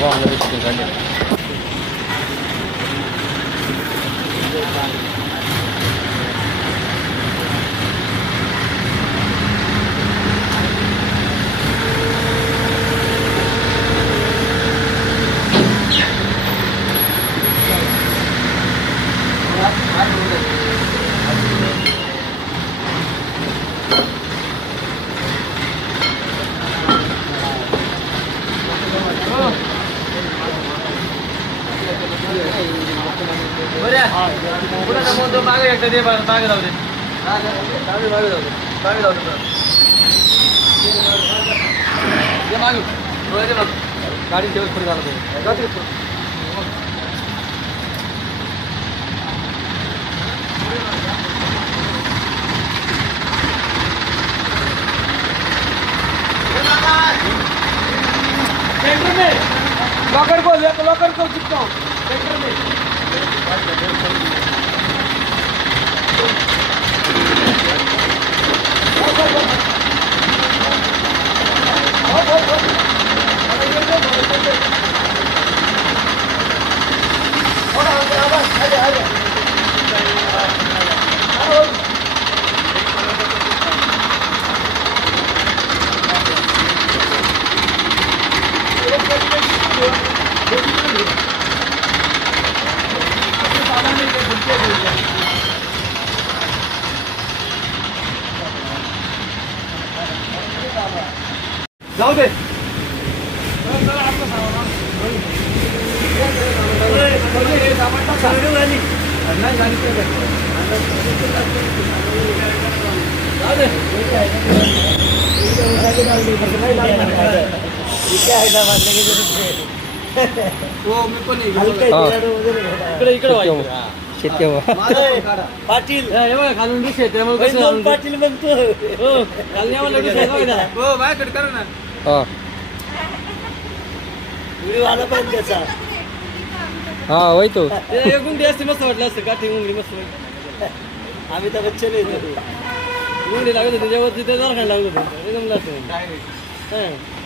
वांग विकून झाले. मागे एकदा दे मागे जाऊ दे मागे जाऊ दे मागे जाऊ दे मागे गाडी ठेवत पुढे झालं सेंटर में लॉकर को चिपकाओ सेंटर में. जाऊ दे पाटील घालून पाटील म्हणतो माझ्याकडे करा ना. आला पाहिजे त्याचा हा होय तो गुंडी असते मस्त वाटलं असतं काठी गुंडी मस्त अमिताभ बच्चन गुंडी लागत होती जेव्हा तिथे जर लागत होतं जमलं असतं.